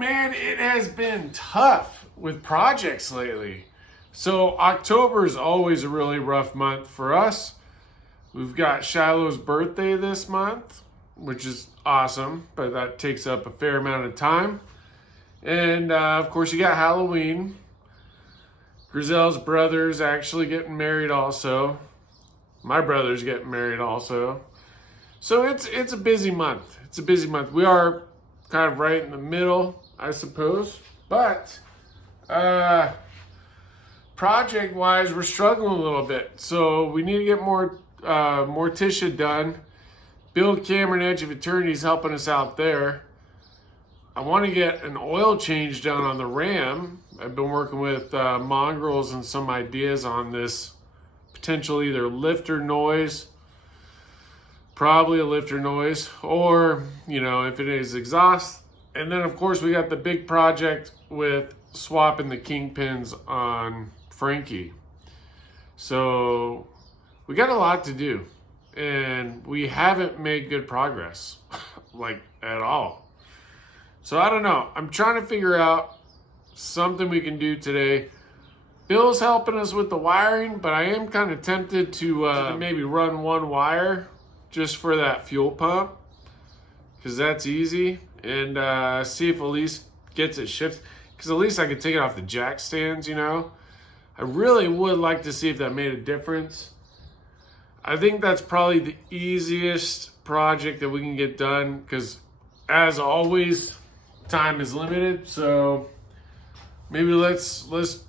man, it has been tough with projects lately. So October is always a really rough month for us. We've got Shiloh's birthday this month, which is awesome, but that takes up a fair amount of time. And of course, you got Halloween. Grizel's brother's actually getting married also. My brother's getting married also. So it's a busy month. It's a busy month. We are kind of right in the middle, I suppose. But project-wise, we're struggling a little bit. So we need to get more Morticia done. Bill Cameron, Edge of Eternity, is helping us out there. I want to get an oil change done on the Ram. I've been working with Mongrels and some ideas on this potential either lifter noise, probably a lifter noise, or, you know, if it is exhaust. And then, of course, we got the big project with swapping the kingpins on Frankie. So we got a lot to do, and we haven't made good progress, like at all. So I don't know. I'm trying to figure out something we can do today. Bill's helping us with the wiring, but I am kind of tempted to maybe run one wire just for that fuel pump, because that's easy, and see if Elise gets it shifted, because at least I could take it off the jack stands, you know. I really would like to see if that made a difference. I think that's probably the easiest project that we can get done, because as always, time is limited. So maybe let's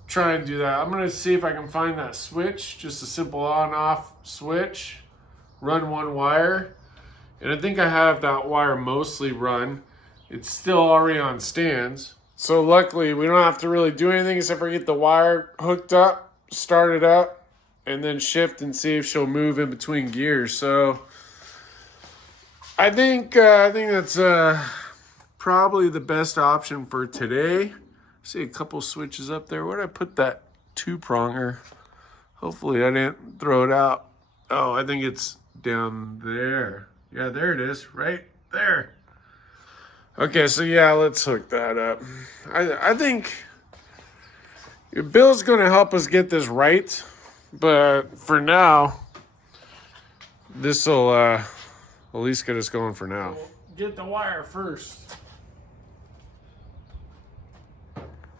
try and do that. I'm gonna see if I can find that switch, just a simple on-off switch, run one wire, and I think I have that wire mostly run. It's still already on stands, so luckily we don't have to really do anything except for get the wire hooked up, start it up, and then shift and see if she'll move in between gears. So I think that's probably the best option for today. See a couple switches up there. Where did I put that two-pronger? Hopefully I didn't throw it out. Oh, I think it's down there. Yeah, there it is, right there. Okay, so yeah, let's hook that up. I think Bill's gonna help us get this right, but for now, this'll at least get us going for now. Get the wire first.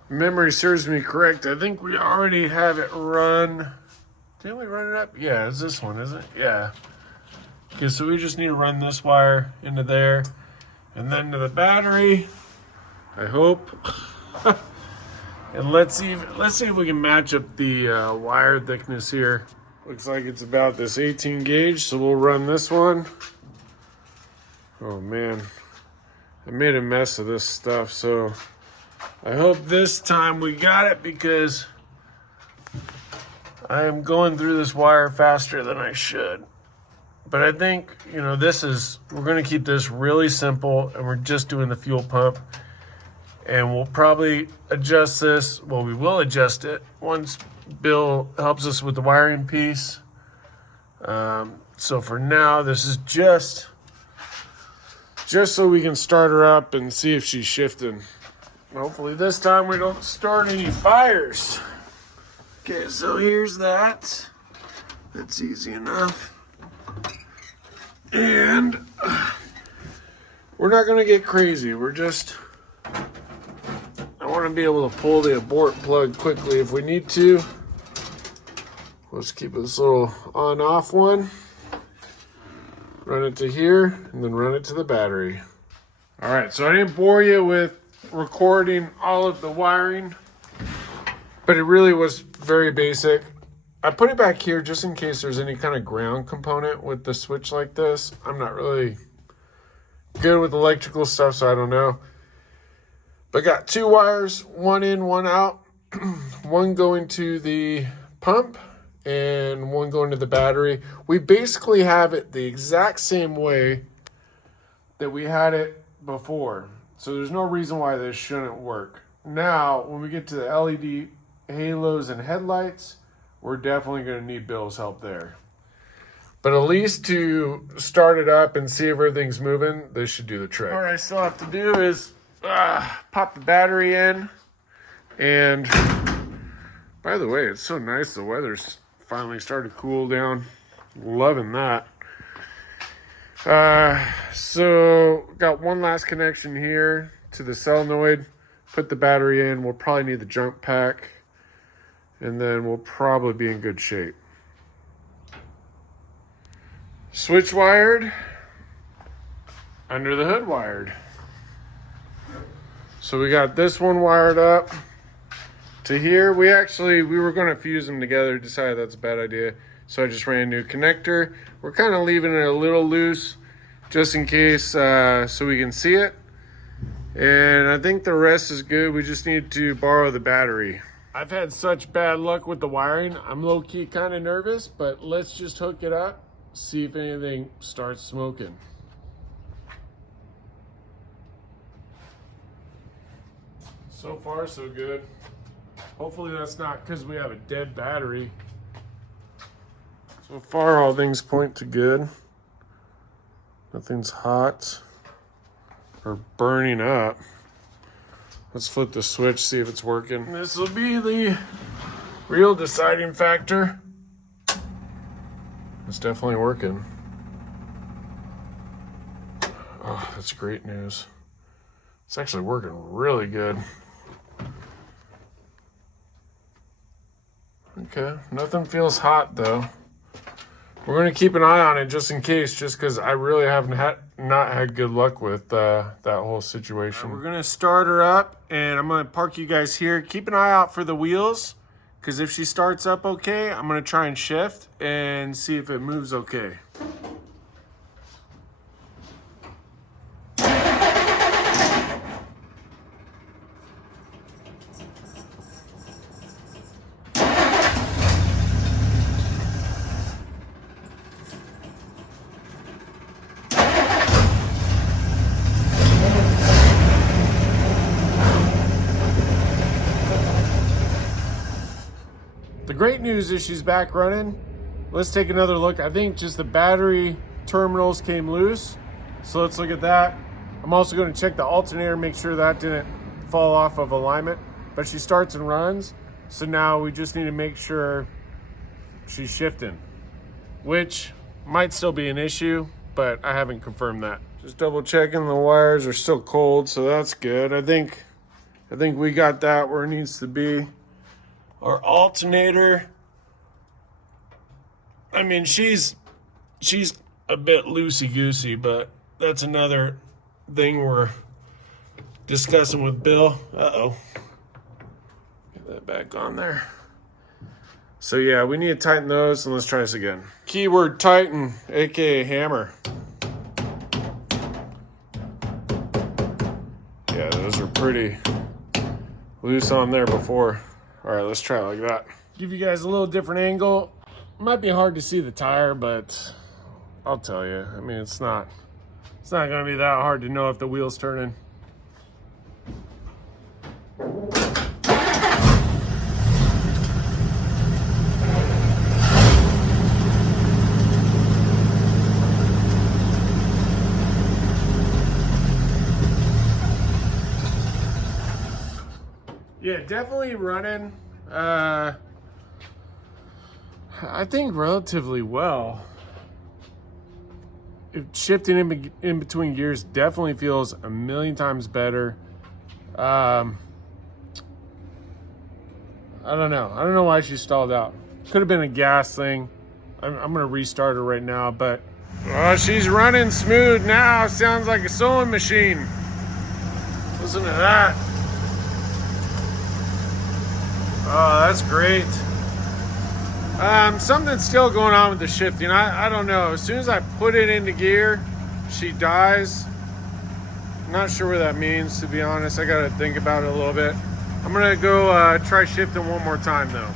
Memory serves me correct. I think we already have it run. Didn't we run it up? Yeah, it's this one, isn't it? Yeah. Okay, so we just need to run this wire into there and then to the battery, I hope. And let's see if we can match up the wire thickness here. Looks like it's about this 18 gauge, so we'll run this one. Oh man, I made a mess of this stuff, so I hope this time we got it, because I am going through this wire faster than I should. But I think, you know, we're going to keep this really simple, and we're just doing the fuel pump. And we'll probably adjust this. Well, we will adjust it once Bill helps us with the wiring piece. So for now, this is just so we can start her up and see if she's shifting. Hopefully this time we don't start any fires. Okay, so here's that. That's easy enough. And we're not gonna get crazy. I wanna be able to pull the abort plug quickly if we need to. Let's keep this little on-off one. Run it to here, and then run it to the battery. All right, so I didn't bore you with recording all of the wiring, but it really was very basic. I put it back here just in case there's any kind of ground component with the switch like this. I'm not really good with electrical stuff, so I don't know. But got two wires, one in, one out. One going to the pump and one going to the battery. We basically have it the exact same way that we had it before. So there's no reason why this shouldn't work. Now, when we get to the LED halos and headlights, we're definitely going to need Bill's help there. But at least to start it up and see if everything's moving, this should do the trick. All I still have to do is pop the battery in. And by the way, it's so nice. The weather's finally started to cool down. Loving that. So got one last connection here to the solenoid. Put the battery in. We'll probably need the jump pack. And then we'll probably be in good shape. Switch wired. Under the hood wired. So we got this one wired up to here. We were going to fuse them together, decided that's a bad idea. So I just ran a new connector. We're kind of leaving it a little loose just in case so we can see it. And I think the rest is good. We just need to borrow the battery. I've had such bad luck with the wiring. I'm low-key kind of nervous, but let's just hook it up, see if anything starts smoking. So far, so good. Hopefully that's not because we have a dead battery. So far, all things point to good. Nothing's hot or burning up. Let's flip the switch, see if it's working. This will be the real deciding factor. It's definitely working. Oh, that's great news. It's actually working really good. Okay, nothing feels hot though. We're going to keep an eye on it just in case, just because I really haven't not had good luck with that whole situation. Right, we're going to start her up, and I'm going to park you guys here. Keep an eye out for the wheels, because if she starts up okay, I'm going to try and shift and see if it moves okay. The great news is she's back running. Let's take another look. I think just the battery terminals came loose. So let's look at that. I'm also going to check the alternator, make sure that didn't fall off of alignment. But she starts and runs. So now we just need to make sure she's shifting, which might still be an issue, but I haven't confirmed that. Just double checking the wires are still cold, so that's good. I think we got that where it needs to be. Our alternator, I mean, she's a bit loosey-goosey, but that's another thing we're discussing with Bill. Uh-oh. Get that back on there. So yeah, we need to tighten those, and let's try this again. Keyword tighten, aka hammer. Yeah, those are pretty loose on there before. All right, let's try it like that. Give you guys a little different angle. Might be hard to see the tire, but I'll tell you. I mean, it's not gonna be that hard to know if the wheel's turning. Yeah, definitely running, I think relatively well. Shifting in between gears definitely feels a million times better. I don't know why she stalled out. Could have been a gas thing. I'm gonna restart her right now, but she's running smooth now. Sounds like a sewing machine. Listen to that. Oh, that's great. Something's still going on with the shifting. I don't know. As soon as I put it into gear, she dies. I'm not sure what that means, to be honest. I gotta think about it a little bit. I'm gonna go try shifting one more time though.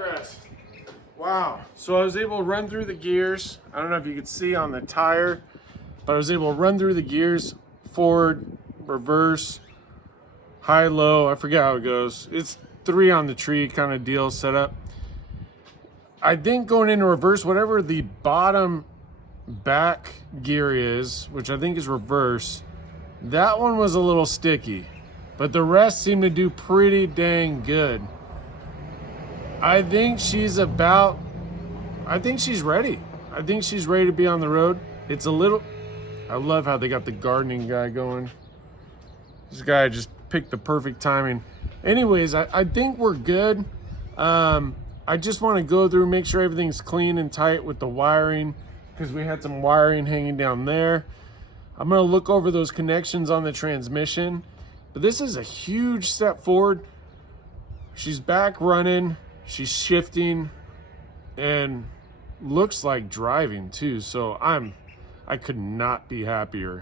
progress. Wow. So I was able to run through the gears. I don't know if you could see on the tire, but I was able to run through the gears, forward, reverse, high, low. I forget how it goes. It's 3 on the tree kind of deal set up. I think going into reverse, whatever the bottom back gear is, which I think is reverse, that one was a little sticky, but the rest seemed to do pretty dang good. I think she's ready. I think she's ready to be on the road. It's a little, I love how they got the gardening guy going. This guy just picked the perfect timing. Anyways, I think we're good. I just want to go through, make sure everything's clean and tight with the wiring, because we had some wiring hanging down there. I'm going to look over those connections on the transmission, but this is a huge step forward. She's back running, she's shifting, and looks like driving too. So I could not be happier.